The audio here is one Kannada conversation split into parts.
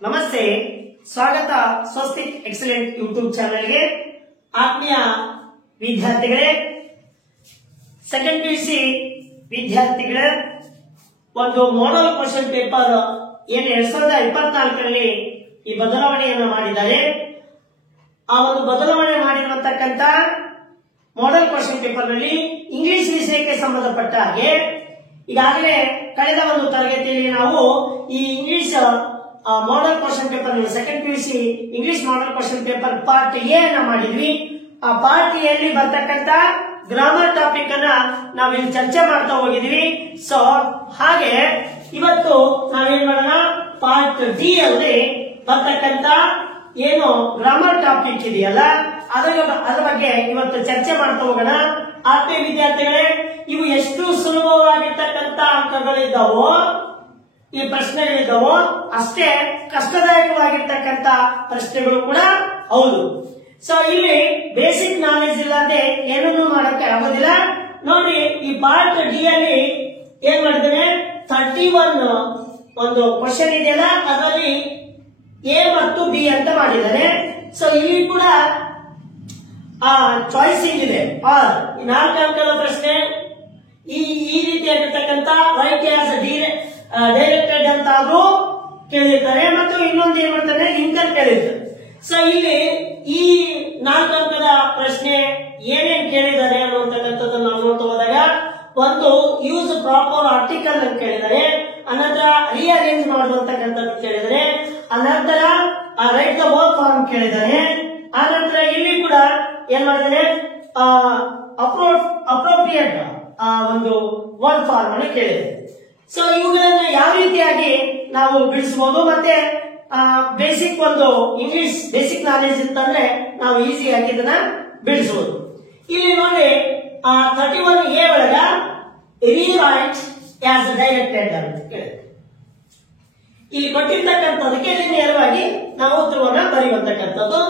ನಮಸ್ತೆ, ಸ್ವಾಗತ ಸ್ವಸ್ತಿಕ್ ಎಕ್ಸಲೆಂಟ್ ಯೂಟ್ಯೂಬ್ ಚಾನೆಲ್ಗೆ. ಆತ್ಮೀಯ ವಿದ್ಯಾರ್ಥಿಗಳೇ, ಸೆಕೆಂಡ್ ಪಿಯುಸಿ ವಿದ್ಯಾರ್ಥಿಗಳ ಒಂದು ಮಾಡೆಲ್ ಕ್ವಶನ್ ಪೇಪರ್ ಏನು 2024ರಲ್ಲಿ ಈ ಬದಲಾವಣೆಯನ್ನು ಮಾಡಿದ್ದಾರೆ. ಆ ಒಂದು ಬದಲಾವಣೆ ಮಾಡಿರುವಂತಕ್ಕಂಥ ಮಾಡೆಲ್ ಕ್ವಶನ್ ಪೇಪರ್ ನಲ್ಲಿ ಇಂಗ್ಲಿಷ್ ವಿಷಯಕ್ಕೆ ಸಂಬಂಧಪಟ್ಟ ಹಾಗೆ ಈಗಾಗಲೇ ಕಳೆದ ಒಂದು ತರಗತಿಯಲ್ಲಿ ನಾವು ಈ English model question paper second PUC English model question paper part A ಅನ್ನ ಮಾಡಿದ್ವಿ. ಆ ಪಾರ್ಟ್ ಎ ಅಲ್ಲಿ ಬರ್ತಕ್ಕಂತ ಗ್ರಾಮರ್ ಟಾಪಿಕ್ ಅನ್ನ ನಾವಿಲ್ಲಿ ಚರ್ಚೆ ಮಾಡ್ತಾ ಹೋಗಿದ್ವಿ. ಸೊ ಹಾಗೆ ಇವತ್ತು ನಾವೇನ್ ಮಾಡೋಣ, ಪಾರ್ಟ್ ಡಿ ಅಲ್ಲಿ ಬರ್ತಕ್ಕಂತ ಏನು ಗ್ರಾಮರ್ ಟಾಪಿಕ್ ಇದೆಯಲ್ಲ ಅದರ ಬಗ್ಗೆ ಇವತ್ತು ಚರ್ಚೆ ಮಾಡ್ತಾ ಹೋಗೋಣ. ಆತ್ಮೀಯ ವಿದ್ಯಾರ್ಥಿಗಳೇ, ಇವು ಎಷ್ಟು ಸುಲಭವಾಗಿರ್ತಕ್ಕಂತ ಅಂಕಗಳಿದ್ದಾವೋ, ಈ ಪ್ರಶ್ನೆಗಳಿದ್ದಾವೋ ಅಷ್ಟೇ ಕಷ್ಟದಾಯಕವಾಗಿರ್ತಕ್ಕಂತ ಪ್ರಶ್ನೆಗಳು ಕೂಡ ಹೌದು. ಸೊ ಇಲ್ಲಿ ಬೇಸಿಕ್ ನಾಲೆಜ್ ಇಲ್ಲದೆ ಏನನ್ನೂ ಮಾಡಕ್ಕೆ ಆಗೋದಿಲ್ಲ. ನೋಡಿ, ಈ ಪಾರ್ಟ್ ಡಿ ಅಲ್ಲಿ ಏನ್ ಮಾಡಿದ್ದೇನೆ, 31 ಒಂದು ಕ್ವಶನ್ ಇದೆಯಲ್ಲ ಅದರಲ್ಲಿ ಎ ಮತ್ತು ಬಿ ಅಂತ ಮಾಡಿದ್ದಾರೆ. ಸೊ ಇಲ್ಲಿ ಕೂಡ ಚಾಯ್ಸಿಂಗ್ ಇದೆ. 4 ಅಂಕದ ಪ್ರಶ್ನೆ ಈ ರೀತಿಯಾಗಿರ್ತಕ್ಕಂಥ ರೈಟ್ ಆಸ್ ಡೈರೆಕ್ಟೆಡ್ ಅಂತ ಆದ್ರೂ ಕೇಳಿರ್ತಾರೆ, ಮತ್ತು ಇನ್ನೊಂದು ಏನ್ ಮಾಡ್ತಾರೆ, ಲಿಂಕರ್ ಕೇಳಿರ್ತಾರೆ. ಸೊ ಇಲ್ಲಿ ಈ 4 ಅಂಕದ ಪ್ರಶ್ನೆ ಏನೇನ್ ಕೇಳಿದ್ದಾರೆ ಅನ್ನುವಂತಕ್ಕಂಥದ್ದನ್ನು ನಾವು ನೋಡ್ತಾ ಹೋದಾಗ, ಒಂದು ಯೂಸ್ ಪ್ರಾಪರ್ ಆರ್ಟಿಕಲ್ ಅಂತ ಕೇಳಿದ್ದಾರೆ, ಅನಂತರ ರಿಅರೇಂಜ್ ಮಾಡುವಂತಕ್ಕಂಥದ್ದು ಕೇಳಿದರೆ, ಅನಂತರ ರೈಟ್ ದ ವರ್ಕ್ ಫಾರ್ಮ್ ಕೇಳಿದ್ದಾರೆ, ಆನಂತರ ಇಲ್ಲಿ ಕೂಡ ಏನ್ ಮಾಡಿದ್ದಾರೆ, ಅಪ್ರೋಪ್ರಿಯೇಟ್ ಒಂದು ವರ್ಕ್ ಫಾರ್ಮ್ ಅನ್ನು ಕೇಳಿದೆ. ಸೊ ಇವುಗಳನ್ನ ಯಾವ ರೀತಿಯಾಗಿ ನಾವು ಬಿಡಿಸಬಹುದು, ಮತ್ತೆ ಬೇಸಿಕ್ ಒಂದು ಇಂಗ್ಲಿಷ್ ಬೇಸಿಕ್ ನಾಲೆಜ್ ಇತ್ತಂದ್ರೆ ನಾವು ಈಸಿಯಾಗಿ ಇದನ್ನ ಬಿಡಿಸಬಹುದು. ಇಲ್ಲಿ ನೋಡಿ 31A ಒಳಗ ರೀರೈಟ್ ಆಸ್ ಡೈರೆಕ್ಟೆಡ್ ಅಂತ ಕೇಳಿದೆ. ಇಲ್ಲಿ ಕೊಟ್ಟಿರ್ತಕ್ಕಂಥದಕ್ಕೆ ನೇರವಾಗಿ ನಾವು ಉತ್ತರವನ್ನ ಬರೆಯುವಂತಕ್ಕಂಥದ್ದು.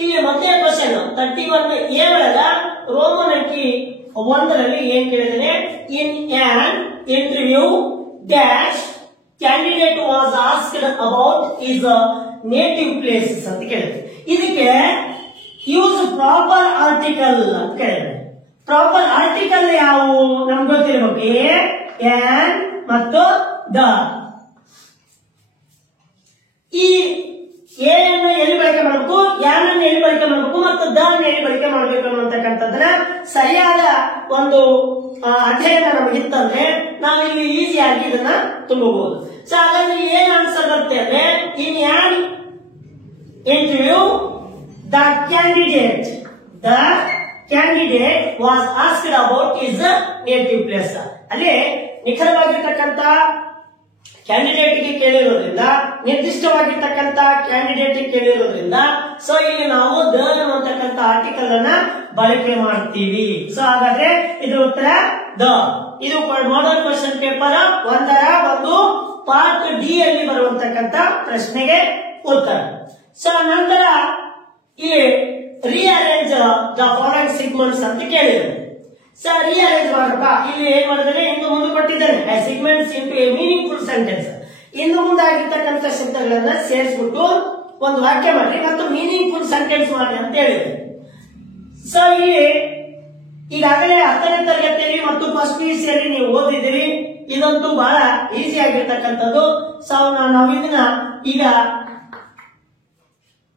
ಇಲ್ಲಿ ಮತ್ತೆ ಕ್ವಶನ್ 31A ಒಳಗ ರೋಮನ್ ಅಂಕಿ 1ರಲ್ಲಿ ಏನ್ ಕೇಳಿದರೆ, in an interview dash candidate was asked about his native places ಅಂತ ಕೇಳಿದೆ. ಇದಕ್ಕೆ ಯೂಸ್ ಪ್ರಾಪರ್ ಆರ್ಟಿಕಲ್ ಅಂತ ಕೇಳಿದೆ. ಪ್ರಾಪರ್ ಆರ್ಟಿಕಲ್ ಯಾವುವು ನಮ್ಗೆ ಗೊತ್ತಿರಬೇಕು, ಎ ಆನ್ ಮತ್ತು ದ. ಈ ಎ ಅನ್ನು ಎಲ್ಲಿ ಬಳಕೆ ಮಾಡಬೇಕು, ಯಾನ್ ಅನ್ನು ಎಲ್ಲಿ ಬಳಕೆ ಮಾಡಬೇಕು ಮತ್ತು ದ ಅನ್ನು ಎಲ್ಲಿ ಬಳಕೆ ಮಾಡಬೇಕು ಅನ್ನುವಂತಕ್ಕಂಥದ್ದನ್ನ ಸರಿಯಾದ ಒಂದು ಅಧ್ಯಯನ ನಮಗಿತ್ತಂದ್ರೆ ನಾವು ಇಲ್ಲಿ ಈಸಿಯಾಗಿ ಇದನ್ನ ತುಂಬಬಹುದು. ಸೊ ಹಾಗಾದ್ರೆ ಏನ್ ಆನ್ಸರ್ ಬರುತ್ತೆ ಅಂದ್ರೆ, ಇನ್ ಯಾನ್ interview the candidate was asked about his native place. ಅಲ್ಲಿ ನಿಖರವಾಗಿರ್ತಕ್ಕಂಥ ಕ್ಯಾಂಡಿಡೇಟ್ ಗೆ ಕೇಳಿರೋದ್ರಿಂದ, ನಿರ್ದಿಷ್ಟವಾಗಿರ್ತಕ್ಕಂಥ ಕ್ಯಾಂಡಿಡೇಟ್ ಕೇಳಿರೋದ್ರಿಂದ, ಸೊ ಇಲ್ಲಿ ನಾವು ದ ಅನ್ನುವಂತಕ್ಕಂಥ ಆರ್ಟಿಕಲ್ ಅನ್ನ ಬಳಕೆ ಮಾಡ್ತೀವಿ. ಸೊ ಹಾಗಾದ್ರೆ ಇದ್ರ ಉತ್ತರ ದ. ಇದು ಮಾಡೆಲ್ ಕ್ವಶನ್ ಪೇಪರ್ 1ರ ಒಂದು ಪಾರ್ಟ್ ಡಿ ಅಲ್ಲಿ ಬರುವಂತಕ್ಕಂಥ ಪ್ರಶ್ನೆಗೆ ಉತ್ತರ. ಸೊ ನಂತರ ಇಲ್ಲಿ ರಿಅರೇಂಜ್ ದ ಫಾಲೋಯಿಂಗ್ ಸೀಕ್ವೆನ್ಸ್ ಅಂತ ಕೇಳಿದ್ದಾರೆ. ಸೊ ರಿಅರೇಂಜ್ ಮಾಡಪ್ಪ, ಇಲ್ಲಿ ಏನ್ ಮಾಡಿದ್ರೆ ಇನ್ನು ಮುಂದೆ ಕೊಟ್ಟಿದ್ದಾನೆ sequence into A meaningful sentence. ಇನ್ನು ಮುಂದೆ ಆಗಿರ್ತಕ್ಕಂಥ ಶಬ್ದಗಳನ್ನ ಸೇರಿಸ್ಬಿಟ್ಟು ಒಂದು ವಾಕ್ಯ ಮಾಡ್ರಿ ಮತ್ತು ಮೀನಿಂಗ್ಫುಲ್ ಸೆಂಟೆನ್ಸ್ ಮಾಡಿ ಅಂತ ಹೇಳಿದೆ. ಸೊ ಇಲ್ಲಿ ಈಗಾಗಲೇ 10ನೇ ತರಗತಿಯಲ್ಲಿ ಮತ್ತು ಫಸ್ಟ್ ಪಿಯುಸಿಯಲ್ಲಿ ನೀವು ಓದಿದ್ದೀರಿ. ಇದಂತೂ ಬಹಳ ಈಸಿ ಆಗಿರ್ತಕ್ಕಂಥದ್ದು. ಸೊ ನಾವು ಇದನ್ನ ಈಗ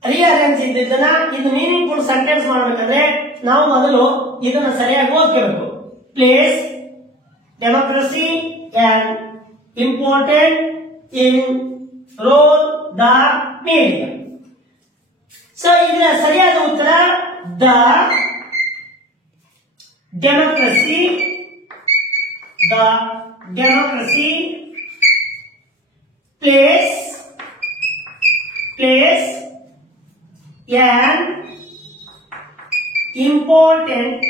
ರಿಅರೇಂಜ್ ಇದ್ದನ್ನ ಇದು ಮೀನಿಂಗ್ಫುಲ್ ಸೆಂಟೆನ್ಸ್ ಮಾಡ್ಬೇಕಂದ್ರೆ ನಾವು ಮೊದಲು ಇದನ್ನ ಸರಿಯಾಗಿ ಓದ್ಕೋಬೇಕು. Place democracy and important in role the media. So ಇದರ ಸರಿಯಾದ ಉತ್ತರ the democracy place an important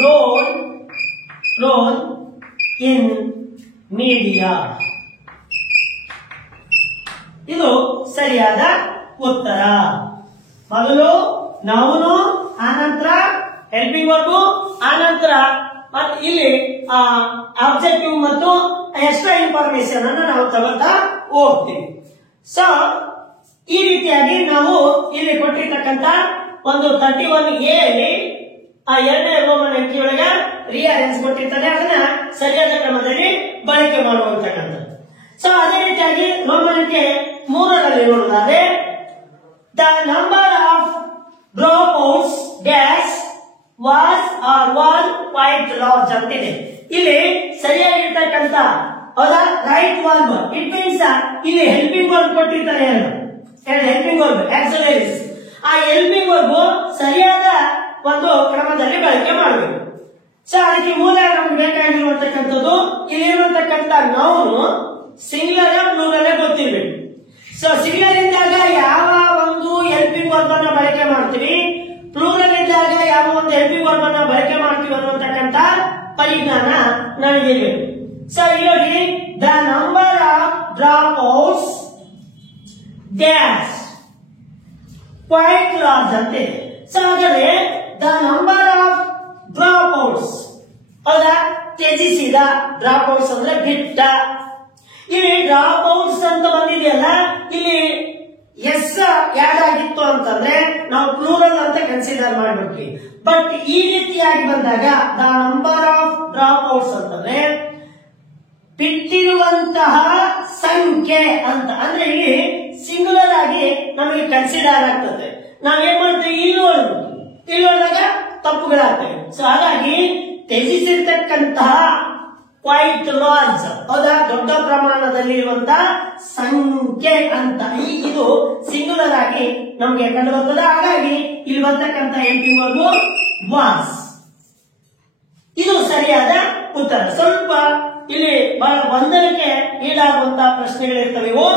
role in media. ಇದು ಸರಿಯಾದ ಉತ್ತರ. ಮೊದಲು ನೌನು, ಆನಂತರ ಹೆಲ್ಪಿಂಗ್ ವರ್ಬ್, ಆನಂತರ ಇಲ್ಲಿ ಆಬ್ಜೆಕ್ಟಿವ್ ಮತ್ತು ಎಕ್ಸ್ಟ್ರಾ ಇನ್ಫಾರ್ಮೇಶನ್ ಅನ್ನು ನಾವು ತಗೋತಾ ಹೋಗ್ತೀವಿ. ಸೊ ಈ ರೀತಿಯಾಗಿ ನಾವು ಇಲ್ಲಿ ಕೊಟ್ಟಿರ್ತಕ್ಕಂತ ಒಂದು 31A ಅಲ್ಲಿ ಆ ಎರಡನೇ ರೋಮನ್ ಅಂಕಿಯೊಳಗ ರಿಅರೇಂಜ್ ಕೊಟ್ಟಿರ್ತಾರೆ, ಅದನ್ನ ಸರಿಯಾದ ಕ್ರಮದಲ್ಲಿ ಬಳಕೆ ಮಾಡುವಂತಕ್ಕಂಥದ್ದು. ಸೊ ಅದೇ ರೀತಿಯಾಗಿ ರೋಮನ್ ಅಂಕಿ 3ರಲ್ಲಿ ನೋಡೋದಾದ್ರೆ the number of dropouts dash was are ವಾಲ್ ಕ್ವೈಟ್ ಲಾರ್ಜ್ ಅಂತಿದೆ. ಇಲ್ಲಿ ಸರಿಯಾಗಿರ್ತಕ್ಕಂಥ ಹೌದಾ ರೈಟ್ ವರ್ಬ್, ಇಟ್ ಮೀನ್ಸ್ ಇಲ್ಲಿ ಹೆಲ್ಪಿಂಗ್ ವರ್ಬ್ ಕೊಟ್ಟಿರ್ತಾರೆ, ಹೆಲ್ಪಿಂಗ್ ವರ್ಬ್ ಆಕ್ಸಿಲರೀಸ್. ಆ ಹೆಲ್ಪಿಂಗ್ ವರ್ಬ್ ಸರಿಯಾದ ಒಂದು ಕ್ರಮದಲ್ಲಿ ಬಳಕೆ ಮಾಡಬೇಕು. ಸೊ ಅದಕ್ಕೆ ಮೂಲ ನಮ್ಗೆ ಬೇಕಾಗಿರುವಂತಕ್ಕಂಥದ್ದು ಇಲ್ಲಿರುವಂತಕ್ಕಂಥ ನೌನು ಸಿಂಗ್ಯುಲರ್ ಪ್ಲೂರಲ್ ಗೊತ್ತಿರಬೇಕು. ಸೊ ಸಿಂಗ್ಯುಲರ್ ಇದ್ದಾಗ ಯಾವ ಒಂದು ಹೆಲ್ಪಿಂಗ್ ವರ್ಬ್ ಅನ್ನ ಬಳಕೆ ಮಾಡ್ತೀವಿ, ಪ್ಲೂರಲ್ ಇದ್ದಾಗ ಯಾವ ಒಂದು ಹೆಲ್ಪಿಂಗ್ ವರ್ಬ್ ಅನ್ನ ಬಳಕೆ ಮಾಡ್ತೀವಿ ಅನ್ನುವಂತಕ್ಕಂಥ ಪರಿಜ್ಞಾನ ನನಗಿರಬೇಕು. ಸೊ ಇಲ್ಲಿ the number of dropouts dash quite large ಅಂತೆ. ಸೊ ಹಾಗಾದ್ರೆ the number of dropouts ಹೌದಾ ತ್ಯಜಿಸಿದ, ಡ್ರಾಪ್ ಔಟ್ಸ್ ಅಂದ್ರೆ ಬಿಟ್ಟ. ಇಲ್ಲಿ ಡ್ರಾಪ್ ಔಟ್ಸ್ ಅಂತ ಬಂದಿದೆಯಲ್ಲ, ಇಲ್ಲಿ ಎಸ್ ಯಾಡ್ ಆಗಿತ್ತು ಅಂತಂದ್ರೆ ನಾವು ಪ್ಲೂರಲ್ ಅಂತ ಕನ್ಸಿಡರ್ ಮಾಡ್ಬಿಟ್ವಿ. ಬಟ್ ಈ ರೀತಿಯಾಗಿ ಬಂದಾಗ the number of drop outs ಅಂತಂದ್ರೆ ಬಿಟ್ಟಿರುವಂತಹ ಸಂಖ್ಯೆ ಅಂತ, ಅಂದ್ರೆ ಇಲ್ಲಿ ಸಿಂಗುಲರ್ ಆಗಿ ನಮಗೆ ಕನ್ಸಿಡರ್ ಆಗ್ತದೆ. ನಾವೇನ್ ಮಾಡ್ತೀವಿ, ಇಲ್ಲಿ ನೋಡಿದಾಗ ತಪ್ಪುಗಳಾಗ್ತವೆ. ಸೊ ಹಾಗಾಗಿ ತ್ಯಜಿಸಿರ್ತಕ್ಕಂತಹ ಕ್ವೈಟ್ ಲಾರ್ಜ್ ಹೌದಾ ದೊಡ್ಡ ಪ್ರಮಾಣದಲ್ಲಿ ಇರುವಂತಹ ಸಂಖ್ಯೆ ಅಂತ ಇದು ಸಿಂಗುಲರ್ ಆಗಿ ನಮಗೆ ಕಂಡು ಬರ್ತದೆ. ಹಾಗಾಗಿ ಇಲ್ಲಿ ಬರ್ತಕ್ಕಂಥ ಹೆಲ್ಪಿಂಗ್ ವರ್ಬ್ ವಾಸ್, ಇದು ಸರಿಯಾದ ಉತ್ತರ. ಸ್ವಲ್ಪ ಇಲ್ಲಿ ಬಹಳ ಗೊಂದಲಕ್ಕೆ ಈಡಾಗುವಂತಹ ಪ್ರಶ್ನೆಗಳಿರ್ತವೆ. ಇವು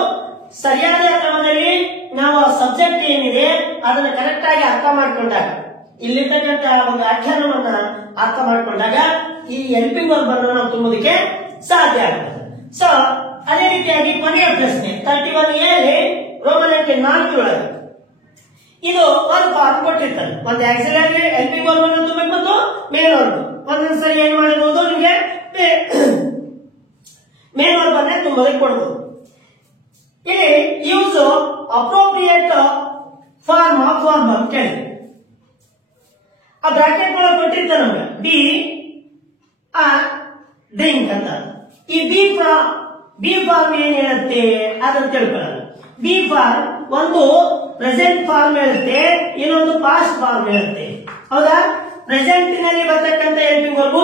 ಸರಿಯಾದ ಕ್ರಮದಲ್ಲಿ ನಾವು ಸಬ್ಜೆಕ್ಟ್ ಏನಿದೆ ಅದನ್ನ ಕರೆಕ್ಟ್ ಆಗಿ ಅರ್ಥ ಮಾಡಿಕೊಂಡಾಗ, ಇಲ್ಲಿರ್ತಕ್ಕಂಥ ಒಂದು ಆಖ್ಯಾನವನ್ನ ಅರ್ಥ ಮಾಡಿಕೊಂಡಾಗ ಈ ಹೆಲ್ಪಿಂಗ್ ವರ್ಬ್ ಅನ್ನು ನಾವು ತುಂಬುವುದಕ್ಕೆ ಸಾಧ್ಯ ಆಗ್ತದೆ. ಸೊ ಅದೇ ರೀತಿಯಾಗಿ ಕೊನೆಯ ಪ್ರಶ್ನೆ 31A ಅಲ್ಲಿ ರೋಮನ್ ಅಂಕಿ 4 ಇದು ಒಂದು ಫಾರ್ಮ್ ಕೊಟ್ಟಿರ್ತಾರೆ. ಒಂದು ಆಕ್ಸಿಲರಿ ಹೆಲ್ಪಿಂಗ್ ವರ್ಬ್ ಅನ್ನು ತುಂಬಬೇಕು ಮತ್ತು ಮೇನ್ ವರ್ಬ್. ಒಂದೊಂದ್ಸರಿ ಏನ್ ಮಾಡಬಹುದು, ನಿಮಗೆ ಮೇನ್ ವರ್ಬ್ ಅನ್ನೇ ತುಂಬಲಿಕ್ಕೆ ಕೊಡಬಹುದು. ಇಲ್ಲಿ use appropriate form of verb ಅಂತ ಕೇಳಿ ಆ ಬ್ರಾಕೆಟ್ ಒಳಗೆ ಕೊಟ್ಟಿರ್ತಾರೆ ನಮ್ಗೆ ಬಿ ಡ್ರಿಂಕ್ ಅಂತ. ಈ ಬಿ ಫಾರ್ಮ್ ಏನ್ ಹೇಳುತ್ತೆ ಅದನ್ನ ತಿಳ್ಕೊಳ್ಳೋಣ. ಬಿ ಫಾರ್ಮ್ ಒಂದು ಪ್ರೆಸೆಂಟ್ ಫಾರ್ಮ್ ಹೇಳುತ್ತೆ, ಇನ್ನೊಂದು ಪಾಸ್ಟ್ ಫಾರ್ಮ್ ಹೇಳುತ್ತೆ. ಹೌದಾ, ಪ್ರೆಸೆಂಟ್ ನಲ್ಲಿ ಬರ್ತಕ್ಕಂಥ helping verb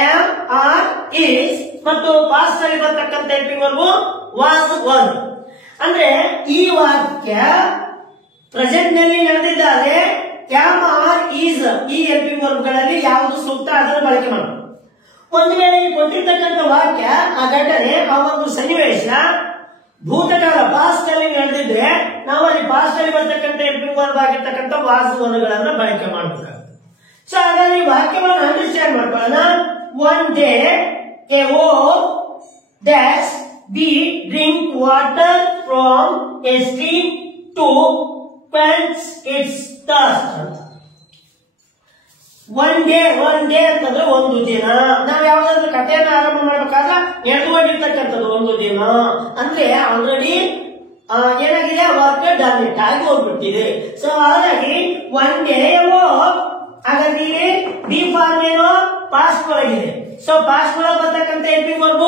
am, are, is ಮತ್ತು ಪಾಸ್ಟ್ ನಲ್ಲಿ ಬರ್ತಕ್ಕಂಥ ಹೆಲ್ಪಿಂಗ್ ವರ್ಬ್ ವಾಸ್, ವಾಸ್. ಅಂದ್ರೆ ಈ ವಾಕ್ಯ ಪ್ರೆಸೆಂಟ್ ನಲ್ಲಿ ನಡೆದಿದ್ದಾರೆ, ಆಮ್, ಆರ್, ಈಸ್ ಈ ಹೆಲ್ಪಿಂಗ್ ವರ್ಬ್ ಗಳಲ್ಲಿ ಯಾವುದು ಸೂಕ್ತ ಅದನ್ನು ಬಳಕೆ ಮಾಡಬೇಕು. ಒಂದು ವೇಳೆ ಕೊಟ್ಟಿರ್ತಕ್ಕಂಥ ವಾಕ್ಯ ಆ ಘಟನೆ ಆ ಒಂದು ಸನ್ನಿವೇಶ ಭೂತಕಾಲ ಪಾಸ್ಟ್ ಅಲ್ಲಿ ನಡೆದಿದ್ರೆ ನಾವು ಅಲ್ಲಿ ಪಾಸ್ಟ್ ಅಲ್ಲಿ ಬರ್ತಕ್ಕಂಥ ಹೆಲ್ಪಿಂಗ್ ವರ್ಬ್ ಆಗಿರ್ತಕ್ಕಂಥ ವಾಸ್ ವರ್ಡ್ಗಳನ್ನ ಬಳಕೆ ಮಾಡಬೇಕಾಗ್ತದೆ. ಸೊ ಹಾಗಾಗಿ ವಾಕ್ಯವನ್ನು ಅಂಡರ್ಸ್ಟ್ಯಾಂಡ್ ಮಾಡ್ಕೊಳ್ಳೋಣ. One day a owl dash be drink water from a stream to quench its thirst ಅಂತ. ಒನ್ ಡೇ ಅಂತಂದ್ರೆ ಒಂದು ದಿನ. ನಾವು ಯಾವ್ದಾದ್ರು ಕಥೆಯನ್ನ ಆರಂಭ ಮಾಡ್ಬೇಕಾದ್ರೆ ಎಡ್ಕೊಂಡಿರ್ತಕ್ಕಂಥದ್ದು ಒಂದು ದಿನ ಅಂದ್ರೆ ಆಲ್ರೆಡಿ ಏನಾಗಿದೆ, ವರ್ಕ್ ಡನ್ ಇಟ್ ಆಗಿ ಹೋಗ್ಬಿಟ್ಟಿದೆ. ಸೊ ಹಾಗಾಗಿ ಒನ್ ಡೇ ಹಾಗಾಗಿ ಬಿ ಫಾರ್ಮ್ ಏನು ಪಾಸ್ಟ್ ಒಳಗಿದೆ. ಸೊ ಪಾಸ್ಟ್ ಒಳಗೆ ಬರ್ತಕ್ಕಂಥ ಹೆಲ್ಪಿಂಗ್ ವರ್ಬ್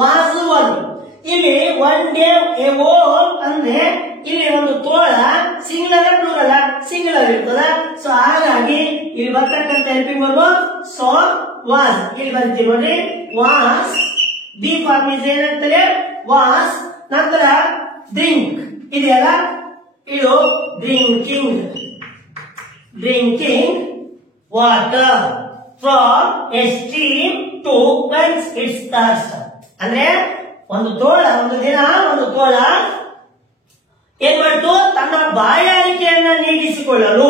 ವಾಸ್ ವರ್ಬ್. ಇಲ್ಲಿ ಒನ್ ಡೇ ಎ ಓಲ್ ಅಂದ್ರೆ ಇಲ್ಲಿ ಒಂದು ತೋಳ ಸಿಂಗುಲರ್ ಪ್ಲೂರಲ್, ಸಿಂಗುಲರ್ ಇರ್ತದ. ಸೊ ಹಾಗಾಗಿ ಇಲ್ಲಿ ಬರ್ತಕ್ಕಂಥ ಹೆಲ್ಪಿಂಗ್ ವರ್ಬ್ ಸೊ ವಾಸ್ ಇಲ್ಲಿ ಬರ್ತೀವಿ ನೋಡಿ, ವಾಸ್. ಬಿ ಫಾರ್ಮ್ ಇಸ್ ಏನಾಗ್ತದೆ ವಾಸ್. ನಂತರ ಡ್ರಿಂಕ್ ಇದೆಯಲ್ಲ, ಇದು drinking water from a stream to quench its thirst. ಅಂದ್ರೆ ಒಂದು ತೋಳ, ಒಂದು ದಿನ ಒಂದು ತೋಳ ಏನ್ ಮಾಡ್ತು, ತನ್ನ ಬಾಯಾರಿಕೆಯನ್ನ ತೀರಿಸಿಕೊಳ್ಳಲು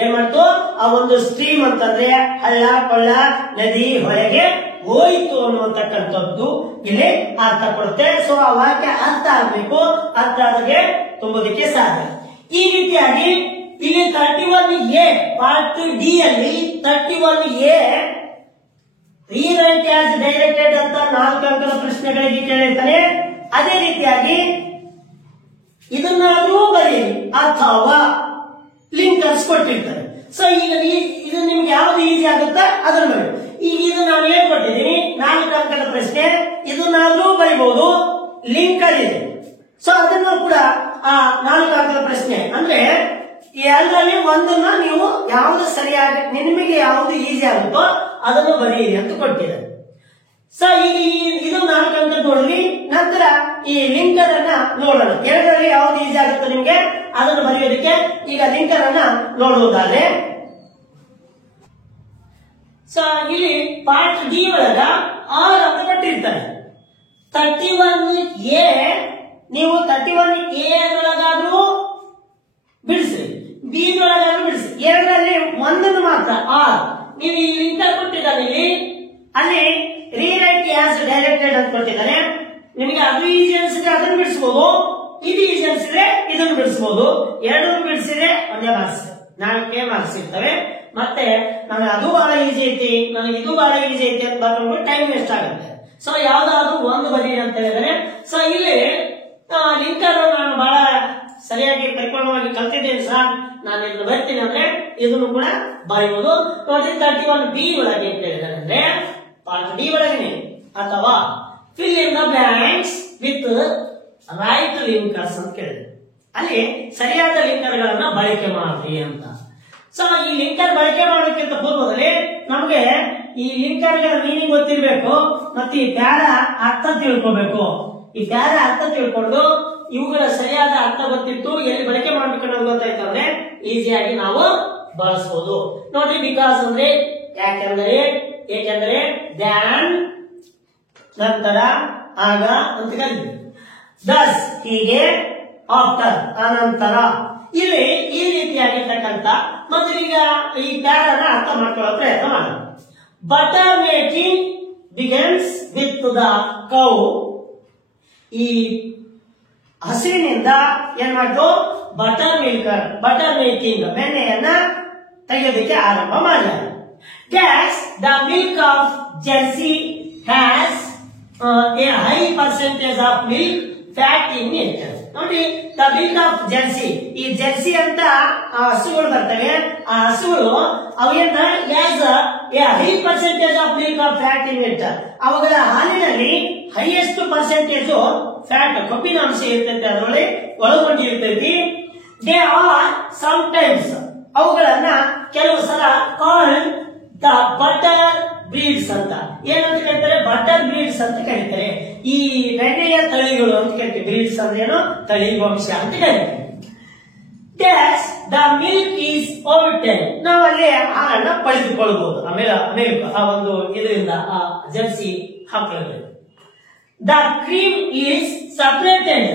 ಏನ್ ಮಾಡ್ತು, ಆ ಒಂದು ಸ್ಟ್ರೀಮ್ ಅಂತಂದ್ರೆ ಹಳ್ಳ ಕೊಳ್ಳ ನದಿ ಹೊಳೆಗೆ ಹೋಯಿತು ಅನ್ನುವಂತಕ್ಕಂಥದ್ದು ಇಲ್ಲಿ ಅರ್ಥ ಕೊಡುತ್ತೆ. ಸೊ ಆ ವಾಕ್ಯ ಅರ್ಥ ಆಗ್ಬೇಕು, ಅರ್ಥ ಆದಾಗೆ ತುಂಬೋದಕ್ಕೆ ಸಾಧ್ಯ. ಈ ರೀತಿಯಾಗಿ ಇಲ್ಲಿ 31A ಪಾರ್ಟ್ ಡಿ ಅಲ್ಲಿ 31A ರೀರೈಟ್ ಆಸ್ ಡೈರೆಕ್ಟೆಡ್ ಅಂತ 4 ಅಂಕದ ಪ್ರಶ್ನೆಗಳಿಗೆ ಕೇಳಿರ್ತಾನೆ. ಅದೇ ರೀತಿಯಾಗಿ ಇದನ್ನಾದ್ರೂ ಬರೀರಿ ಅಥವಾ ಲಿಂಕರ್ಸ್ ಕೊಟ್ಟಿರ್ತಾರೆ. ಸೊ ಈಗ ಇದು ನಿಮ್ಗೆ ಯಾವ್ದು ಈಸಿ ಆಗುತ್ತಾ ಅದನ್ನ ಬರೀ. ಈಗ ಇದು ನಾನು ಹೇಳ್ಕೊಟ್ಟಿದ್ದೀನಿ 4 ಅಂಕದ ಪ್ರಶ್ನೆ, ಇದನ್ನಾದ್ರೂ ಬರೀಬಹುದು, ಲಿಂಕರ್ ಇದೆ. ಸೊ ಅದನ್ನು ಕೂಡ ಆ 4 ಅಂಕದ ಪ್ರಶ್ನೆ ಅಂದ್ರೆ ಎರಡರಲ್ಲಿ ಒಂದನ್ನ ನೀವು ಯಾವ್ದು ಸರಿಯಾಗಿ ನಿಮಗೆ ಯಾವ್ದು ಈಸಿ ಆಗುತ್ತೋ ಅದನ್ನು ಬರೀರಿ ಅಂತ ಕೊಟ್ಟಿದ್ದಾರೆ. ಸೊ ಈಗ ಇದು 4 ಅಂಕ ನೋಡ್ರಿ. ನಂತರ ಈ ಲಿಂಕರ್ ಅನ್ನ ನೋಡೋಣ. ಎರಡರಲ್ಲಿ ಯಾವ್ದು ಈಸಿ ಆಗುತ್ತೋ ನಿಮ್ಗೆ ಅದನ್ನು ಬರೆಯೋದಕ್ಕೆ ಈಗ ಲಿಂಕರ್ ಅನ್ನ ನೋಡುವುದಾದ್ರೆ, ಸೊ ಇಲ್ಲಿ ಪಾರ್ಟ್ ಡಿ ಒಳಗ 6 ಅಂಕ ಕೊಟ್ಟಿರ್ತಾರೆ. 31A ನೀವು 31A ಅದರೊಳಗಾದ್ರೂ ಬಿಡಿಸ್ರಿ, ಬಿ ಒಳಗಾದ್ರೂ ಬಿಡಿಸಿ. ಎರಡರಲ್ಲಿ ಒಂದನ್ನು ಮಾತ್ರ ನೀವು ಈ ಲಿಂಕರ್ ಕೊಟ್ಟಿದ್ದಾರೆ ಇಲ್ಲಿ, ಅಲ್ಲಿ ರೀರೈಟ್ ಆಸ್ ಡೈರೆಕ್ಟೆಡ್ ಅಂತ ಕೊಟ್ಟಿದ್ದಾರೆ. ನಿಮಗೆ ಅದು ಈಸಿ ಅನ್ಸಿದ್ರೆ ಅದನ್ನು ಬಿಡಿಸಬಹುದು, ಇದು ಈಸಿ ಅನ್ಸಿದ್ರೆ ಇದನ್ನು ಬಿಡಿಸಬಹುದು. ಎರಡನ್ನು ಬಿಡಿಸಿದ್ರೆ ಒಂದೇ ಮಾರ್ಕ್ಸ್, 4 ಮಾರ್ಕ್ಸ್ ಇರ್ತವೆ. ಮತ್ತೆ ನನಗೆ ಅದು ಬಹಳ ಈಸಿ ಐತಿ, ನನಗೆ ಇದು ಬಹಳ ಈಸಿ ಐತಿ ಅಂತ ಬರ್ಕೊಂಡು ಟೈಮ್ ವೇಸ್ಟ್ ಆಗುತ್ತೆ. ಸೊ ಯಾವ್ದಾದ್ರು ಒಂದು ಬರೀರಿ ಅಂತ ಹೇಳಿದರೆ, ಸೊ ಇಲ್ಲಿ ಲಿಂಕರ್ ನಾನು ಬಹಳ ಸರಿಯಾಗಿ ಪರಿಪೂರ್ಣವಾಗಿ ಕಲ್ತಿದ್ದೇನೆ ಸರ್, ನಾನು ಇದನ್ನು ಬರ್ತೀನಿ ಅಂದ್ರೆ ಇದನ್ನು ಕೂಡ ಬರೆಯುವುದು. ನೋಡಿ 31B ಒಳಗೆ ಅಂತ ಹೇಳಿದ್ದಾರೆ ಅಂದ್ರೆ ಪಾರ್ಟ್ ಡಿ ಒಳಗೆ ಅಥವಾ fill in the blanks with right linkers ಅಂತ ಕೇಳಿದೆ. ಅಲ್ಲಿ ಸರಿಯಾದ ಲಿಂಕರ್ ಗಳನ್ನ ಬಳಕೆ ಮಾಡಿ ಅಂತ. ಸೊ ಈ ಲಿಂಕರ್ ಬಳಕೆ ಮಾಡೋದಕ್ಕಿಂತ ಪೂರ್ವದಲ್ಲಿ ನಮಗೆ ಈ ಲಿಂಕರ್ ಗಳ ಮೀನಿಂಗ್ ಗೊತ್ತಿರಬೇಕು, ಮತ್ತೆ ಈ ಪ್ಯಾರ ಅರ್ಥ ತಿಳ್ಕೋಬೇಕು. ಈ ಪ್ಯಾರ ಅರ್ಥ ತಿಳ್ಕೊಂಡು ಇವುಗಳ ಸರಿಯಾದ ಅರ್ಥ ಗೊತ್ತಿತ್ತು, ಎಲ್ಲಿ ಬಳಕೆ ಮಾಡ್ಬೇಕು ಅನ್ನೋದು ಗೊತ್ತಾಯ್ತು ಅಂದ್ರೆ ಈಸಿಯಾಗಿ ನಾವು ಬಳಸಬಹುದು. ನೋಡ್ರಿ, ಬಿಕಾಸ್ ಅಂದ್ರೆ ಯಾಕೆಂದರೆ, ಏಕೆಂದರೆ, ದ್ಯಾನ್ ನಂತರ ಆಗ ಅಂತ ಕರೀತೀವಿ. ದಸ್ ಹೀಗೆ, ಆಫ್ಟರ್ ಅನಂತರ. ಇಲ್ಲಿ ಈ ರೀತಿಯಾಗಿರ್ತಕ್ಕಂಥ ಮೊದಲಿಗ ಈ ಪ್ಯಾರನ ಅರ್ಥ ಮಾಡ್ಕೊಳ್ಳೋ ಪ್ರಯತ್ನ ಮಾಡೋಣ. Butter making begins with the cow. ಈ ಹಸುವಿನಿಂದ ಏನ್ ಮಾಡ್ತು, ಬಟರ್ ಮೇಕಿಂಗ್ ಬೆಣ್ಣೆಯನ್ನ ತೆಗೆಯೋದಕ್ಕೆ ಆರಂಭ ಮಾಡಿದ. Thus, the milk of Jersey has a high percentage of milk fat in it. ನೋಡಿ, the milk of Jersey, ಈ ಜೆರ್ಸಿ ಅಂತ ಹಸುಗಳು ಬರ್ತವೆ. ಆ ಹಸುಗಳು ಅವೇನ has a high percentage of milk of fat in it. ಅವುಗಳ ಹಾಲಿನಲ್ಲಿ ಹೈಯೆಸ್ಟ್ ಪರ್ಸೆಂಟೇಜ್ ಫ್ಯಾಟ್, ಕೊಬ್ಬಿನ ಅಂಶ ಇರ್ತೈತೆ, ಅದರೊಳಗೆ ಒಳಗೊಂಡಿರ್ತೈತಿ. ದೇ ಆರ್ ಸಮ್ಟೈಮ್ಸ್, ಅವುಗಳನ್ನ ಕೆಲವು ಸಲ ಕಾಲ್ಡ್ ದ ಬಟರ್ ಬ್ರೀಡ್ಸ್ ಅಂತ. ಏನಂತ ಕರೀತಾರೆ, ಬಟರ್ ಬ್ರೀಡ್ಸ್ ಅಂತ ಕರೀತಾರೆ. ಈ ಬೆಣ್ಣೆಯ ತಳಿಗಳು ಅಂತ ಕರಿತೀವಿ. ಬ್ರೀಡ್ಸ್ ಅಂದ್ರೆ ಏನು, ತಳಿ ವಂಶ ಅಂತ ಕರೀತೀವಿ. ಡ್ಯಾಶ್ ದ ಮಿಲ್ಕ್ ಈಸ್ ಓವರ್ಟೇನ್, ನಾವು ಅಲ್ಲಿ ಹಾಲನ್ನ ಪಡೆದುಕೊಳ್ಳಬಹುದು. ಆಮೇಲೆ ಆ ಒಂದು ಇದರಿಂದ ಆ ಜರ್ಸಿ ಹಾಕಲಾಗಿದೆ. The cream is separated.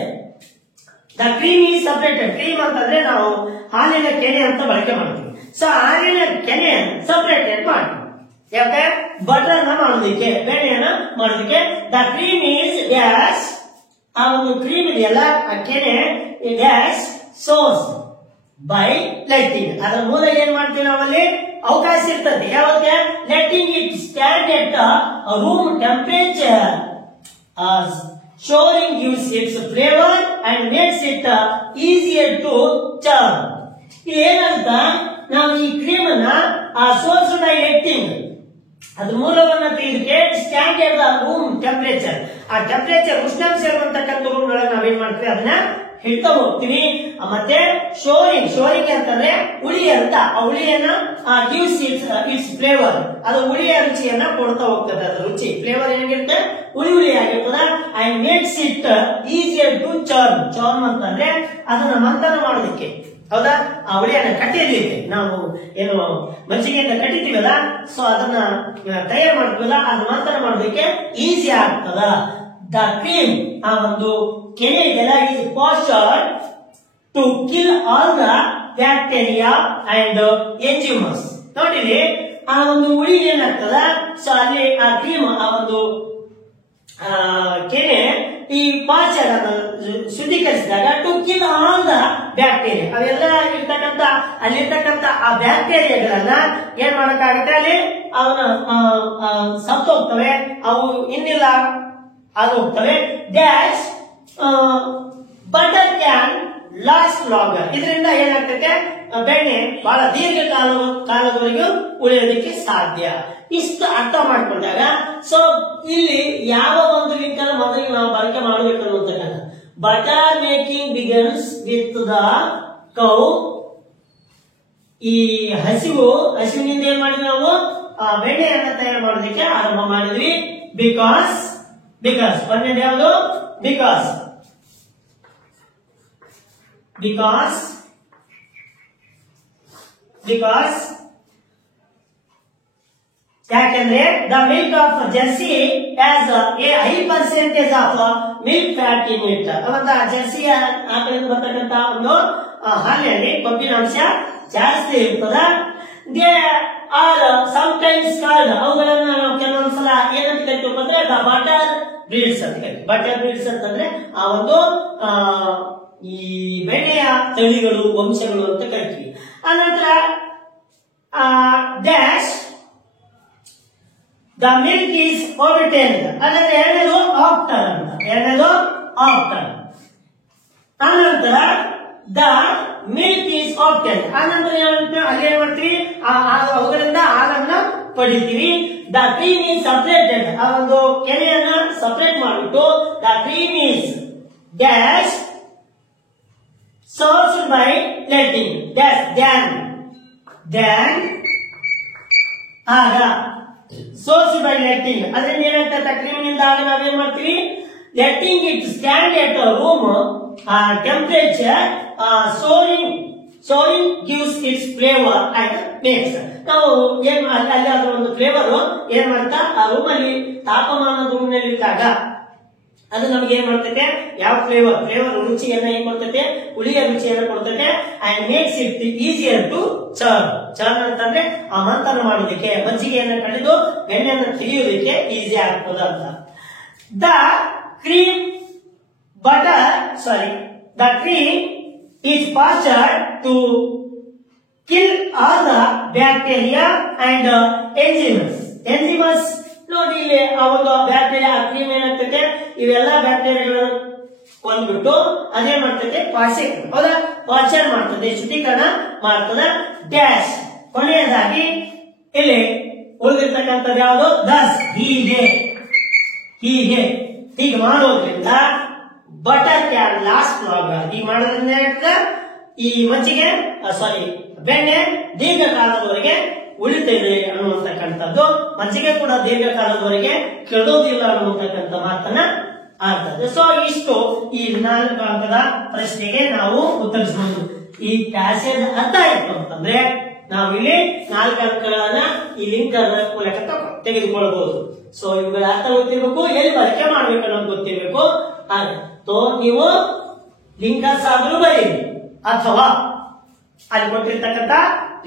The cream is separated. Cream ಅಂತಂದ್ರೆ ನಾವು ಹಾಲಿನ ಕೆನೆ ಅಂತ ಬಳಕೆ ಮಾಡ್ತೀವಿ. ಸೊ ಹಾಲಿನ ಕೆನೆ ಸಪರೇಟೆಡ್ ಮಾಡಿ, ಯಾಕೆ ಬಟರ್ ನ ಮಾಡೋದಕ್ಕೆ, ಬೆಣ್ಣೆಯನ್ನ ಮಾಡೋದಕ್ಕೆ. ದ ಕ್ರೀಮ್ ಈಸ್ ಡ್ಯಾಶ್, ಆ ಒಂದು ಕ್ರೀಮ್ ಇದೆಯಲ್ಲ ಆ ಕೆನೆ ಡ್ಯಾಶ್ ಸೋರ್ಸ್ ಬೈ ಲೆಟ್ಟಿಂಗ್. ಅದರ ಮೂಲ ಏನ್ ಮಾಡ್ತೀವಿ ನಾವಲ್ಲಿ ಅವಕಾಶ ಇರ್ತದೆ. ಯಾವಾಗ letting it stand at room temperature, showering gives its flavor and makes it easier to churn. ಏನಂತ, ನಾವು ಈ ಕ್ರೀಮ್ ಅನ್ನ ಆ ಸೋರ್ಸ್ ಬೈ ಲೆಟ್ಟಿಂಗ್, ಅದು ಮೂಲವನ್ನ ತೆಗೆದಕ್ಕೆ stand at the room temperature, ಆ ಟೆಂಪರೇಚರ್ ಉಷ್ಣಾಂಶ ಇರುವಂತಕ್ಕಂಥ ರೂಮ್ ಒಳಗೆ ನಾವೇನ್ ಮಾಡ್ತೀವಿ ಅದನ್ನ ಹಿಡ್ತಾ ಹೋಗ್ತೀವಿ. ಮತ್ತೆ ಶೋರಿಂಗ್ ಅಂತಂದ್ರೆ ಉಳಿ ಅಂತ, ಆ ಉಳಿಯನ್ನ ಗಿವ್ಸ್ ಇಟ್ಸ್ ಫ್ಲೇವರ್, ಅದು ಉಳಿಯ ರುಚಿಯನ್ನ ಕೊಡ್ತಾ ಹೋಗ್ತದೆ. ಅದು ರುಚಿ ಫ್ಲೇವರ್ ಏನಾಗಿರುತ್ತೆ, ಉಳಿ ಆಗಿರ್ತದ. And makes it easier to churn ಅಂತಂದ್ರೆ ಅದನ್ನ ಮಂಥನ ಮಾಡೋದಕ್ಕೆ, ಹೌದಾ, ಆ ಉಳಿಯನ್ನ ಕಟ್ಟಿರ್ಲಿಕ್ಕೆ ನಾವು ಏನು ಮಜ್ಜಿಗೆಯಿಂದ ಕಟ್ಟಿತೀವಲ್ಲ, ಸೊ ಅದನ್ನ ತಯಾರು ಮಾಡ್ತೀವಲ್ಲ, ಅದನ್ನ ಮಂಥನ ಮಾಡೋದಕ್ಕೆ ಈಸಿ ಆಗ್ತದ. ದ ಕ್ರೀಮ್, ಆ ಒಂದು ಕೆನೆ ಇದೆಲ್ಲ, is pasteurised to kill all the bacteria and enzymes. ನೋಡಿ, ಆ ಒಂದು ಉಳಿ ಏನಾಗ್ತದ, ಸೊ ಅಲ್ಲಿ ಆ ಕ್ರೀಮ್, ಆ ಒಂದು ಕೆನೆ ಈ ಪಾಶ್ಚರ್ ಅನ್ನು ಶುದ್ಧೀಕರಿಸಿದಾಗ to kill all the bacteria, ಅವೆಲ್ಲ ಇರ್ತಕ್ಕಂಥ ಅಲ್ಲಿರ್ತಕ್ಕಂಥ ಆ ಬ್ಯಾಕ್ಟೀರಿಯಾಗಳನ್ನ ಏನ್ ಮಾಡಕ್ಕಾಗತ್ತೆ, ಅಲ್ಲಿ ಅವನ ಸತ್ತು ಹೋಗ್ತವೆ, ಅವು ಇನ್ನಿಲ್ಲ ಅದು ಹೋಗ್ತವೆ. Dash butter can last longer. ಇದರಿಂದ ಏನಾಗ್ತೈತೆ, ಬೆಣ್ಣೆ ಬಹಳ ದೀರ್ಘ ಕಾಲದವರೆಗೂ ಉಳಿಯೋದಕ್ಕೆ ಸಾಧ್ಯ. ಇಷ್ಟು ಅರ್ಥ ಮಾಡ್ಕೊಂಡಾಗ ಸೊ ಇಲ್ಲಿ ಯಾವ ಒಂದು ಲಿಂಕ್ ಅನ್ನು ಮೊದಲಿಗೆ ನಾವು ಬಳಕೆ ಮಾಡಬೇಕು ಅನ್ನುವಂತಕ್ಕಂಥ butter making begins with the cow. ಈ ಹಸಿವಿನಿಂದ ಏನ್ ಮಾಡಿದ್ವಿ ನಾವು, ಬೆಣ್ಣೆಯನ್ನ ತಯಾರು ಮಾಡೋದಕ್ಕೆ ಆರಂಭ ಮಾಡಿದ್ವಿ. ಬಿಕಾಸ್ ಒಂದೇದು ಯಾವುದು, ಬಿಕಾಸ್ ಯಾಕಂದ್ರೆ the milk of Jersey has A high percentage of milk fat in it. ಅವತ್ತ ಜರ್ಸಿ ಆಕಳಿಂದ ಬರ್ತಕ್ಕಂಥ ಒಂದು ಹಾಲಿನಲ್ಲಿ ಕೊಬ್ಬಿನ ಅಂಶ ಜಾಸ್ತಿ ಇರ್ತದ. ದೇ ಆರ್ ಸಮ್ಟೈಮ್ಸ್ ಕಾಲ್ಡ್, ಅವುಗಳನ್ನ ನಾವು ಕೆಲವೊಂದ್ಸಲ ಏನಂತ ಕರಿತೀವಿ ಅಂದ್ರೆ ದ ಬಟರ್ ಬ್ರೀಡ್ಸ್ ಅಂತ ಕರಿತೀವಿ. ಬಟರ್ ಬ್ರೀಡ್ಸ್ ಅಂತಂದ್ರೆ ಆ ಒಂದು ಈ ಬೆಣ್ಣೆಯ ತಳಿಗಳು, ವಂಶಗಳು ಅಂತ ಕರಿತೀವಿ. ಅನಂತರ ಡ್ಯಾಶ್ ದ ಮಿಲ್ಕ್ ಈಸ್ ಓವರ್ಟೇನ್ಡ್, ಅಂದ್ರೆ ಎರಡನೇದು ಆಫ್ಟರ್ ಅಂತ, ಅನಂತರ ದ ಮಿಲ್ಕ್ ಈಸ್ ಆಫ್ಟೆನ್ಡ್, ಅನಂತರ ಅಲ್ಲಿ ಏನ್ ಮಾಡ್ತೀವಿ, ಅವುಗಳಿಂದ ಹಾಲನ್ನ ಪಡಿತೀವಿ. ದ ಕ್ರೀಮ್ ಈಸ್ ಸಪರೇಟೆಡ್, ಆ ಒಂದು ಕೆನೆಯನ್ನ ಸಪರೇಟ್ ಮಾಡಿಬಿಟ್ಟು the cream is dash sourced by letting dash then ಆಗ sourced by letting, ಅದರಿಂದ ಏನಾಗ್ತದೆ, ಕ್ರೀಮ್ನಿಂದ ಆಗ ನಾವೇನ್ ಮಾಡ್ತೀವಿ, letting it stand at a room temperature, soaring gives its flavor and makes. ನಾವು ಏನ್ ಅಲ್ಲಿ ಅದರ ಒಂದು ಫ್ಲೇವರ್ ಏನ್ ಮಾಡ್ತಾ ಆ ರೂಮ್ ಅಲ್ಲಿ ತಾಪಮಾನದ ರೂಮ್ನಲ್ಲಿ ಇಟ್ಟಾಗ ಅದು ನಮ್ಗೆ ಏನ್ ಮಾಡ್ತೈತೆ, ಯಾವ ಫ್ಲೇವರ್ ರುಚಿಯನ್ನ ಏನ್ ಕೊಡ್ತೈತೆ, ಹುಳಿಯ ರುಚಿಯನ್ನ ಕೊಡ್ತೈತೆ. And makes it easier to churn ಅಂತಂದ್ರೆ ಆ ಮಂಥನ ಮಾಡೋದಕ್ಕೆ, ಮಜ್ಜಿಗೆಯನ್ನ ಕಡಿದು ಬೆಣ್ಣೆಯನ್ನು ತೆಗೆಯೋದಕ್ಕೆ ಈಸಿ ಆಗ್ತದೆ ಅಂತ. The cream is pasteurised to kill all the bacteria and enzymes. ನೋಡಿ ಇಲ್ಲಿ ಆ ಒಂದು ಬ್ಯಾಕ್ಟೀರಿಯಾ, ಕ್ರೀಮ್ ಏನಾಗ್ತೈತೆ, ಇವೆಲ್ಲ ಬ್ಯಾಕ್ಟೀರಿಯಾಗಳನ್ನು ಕೊಂದ್ಬಿಟ್ಟು ಅದೇ ಮಾಡ್ತೈತೆ, ಪಾಶ್ಚರ್ ಮಾಡ್ತದೆ, ಶುದ್ಧೀಕರಣ ಮಾಡ್ತದೆ. ಡ್ಯಾಶ್ ಕೊನೆಯದಾಗಿ ಇಲ್ಲಿ ಉಳಿದಿರ್ತಕ್ಕಂಥದ್ದು ಯಾವುದು, ದಸ್ ಹೀಗೆ ಮಾಡೋದ್ರಿಂದ ಬಟರ್ ಕ್ಯಾನ್ ಲಾಸ್ಟ್ ಲಾಂಗರ್. ಈಗ ಮಾಡೋದ್ರಿಂದ ಏನಾಗ್ತದೆ, ಈ ಮಜ್ಜಿಗೆ ಬೆಣ್ಣೆ ದೀರ್ಘಕಾಲದವರೆಗೆ ಉಳಿತೈದೆ ಅನ್ನುವಂತಕ್ಕಂಥದ್ದು, ಮಜ್ಜಿಗೆ ಕೂಡ ದೀರ್ಘಕಾಲದವರೆಗೆ ಕೆಡೋದಿಲ್ಲ ಅನ್ನುವಂತಕ್ಕಂಥ ಮಾತನ್ನ ಆಗ್ತದೆ. ಸೊ ಇಷ್ಟು ಈ 4 ಅಂಕದ ಪ್ರಶ್ನೆಗೆ ನಾವು ಉತ್ತರಿಸಬಹುದು. ಈ ಪ್ಯಾಸೇಜ್ ಅರ್ಥ ಆಯ್ತು ಅಂತಂದ್ರೆ ನಾವು ಇಲ್ಲಿ 4 ಅಂಕಗಳನ್ನ ಈ ಲಿಂಕ್ ಮೂಲಕ ತೆಗೆದುಕೊಳ್ಳಬಹುದು. ಸೊ ಇವುಗಳ ಅರ್ಥ ಗೊತ್ತಿರಬೇಕು, ಎಲ್ಲಿ ಬಳಕೆ ಮಾಡ್ಬೇಕು ಅನ್ನೋದು ಗೊತ್ತಿರಬೇಕು. ಸೊ ನೀವು ಲಿಂಕರ್ಸ್ ಆದ್ರೂ ಬರೀರಿ, ಅಥವಾ ಅಲ್ಲಿ ಕೊಟ್ಟಿರ್ತಕ್ಕಂಥ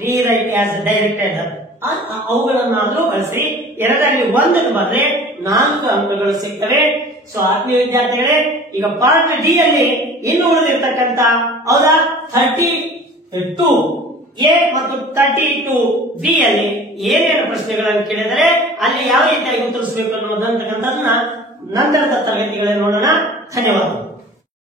ರೀರೈಟ್ ಆಸ್ ಡೈರೆಕ್ಟೆಡ್ ಅವುಗಳನ್ನಾದ್ರೂ ಬಳಸಿ. ಎರಡರಲ್ಲಿ ಒಂದನ್ನು ಬಂದ್ರೆ 4 ಅಂಕಗಳು ಸಿಗ್ತವೆ. ಸೊ ಆತ್ಮೀಯ ವಿದ್ಯಾರ್ಥಿಗಳೇ, ಈಗ ಪಾರ್ಟ್ ಡಿ ಅಲ್ಲಿ ಇನ್ನು ಉಳಿದಿರ್ತಕ್ಕಂಥ 32A ಮತ್ತು 32B ಅಲ್ಲಿ ಏನೇನು ಪ್ರಶ್ನೆಗಳನ್ನು ಕೇಳಿದರೆ ಅಲ್ಲಿ ಯಾವ ರೀತಿಯಾಗಿ ಉತ್ತರಿಸಬೇಕು ಅನ್ನೋದಂತಕ್ಕಂಥದನ್ನ ನಂತರದ ತರಗತಿಗಳಲ್ಲಿ ನೋಡೋಣ. ಧನ್ಯವಾದ.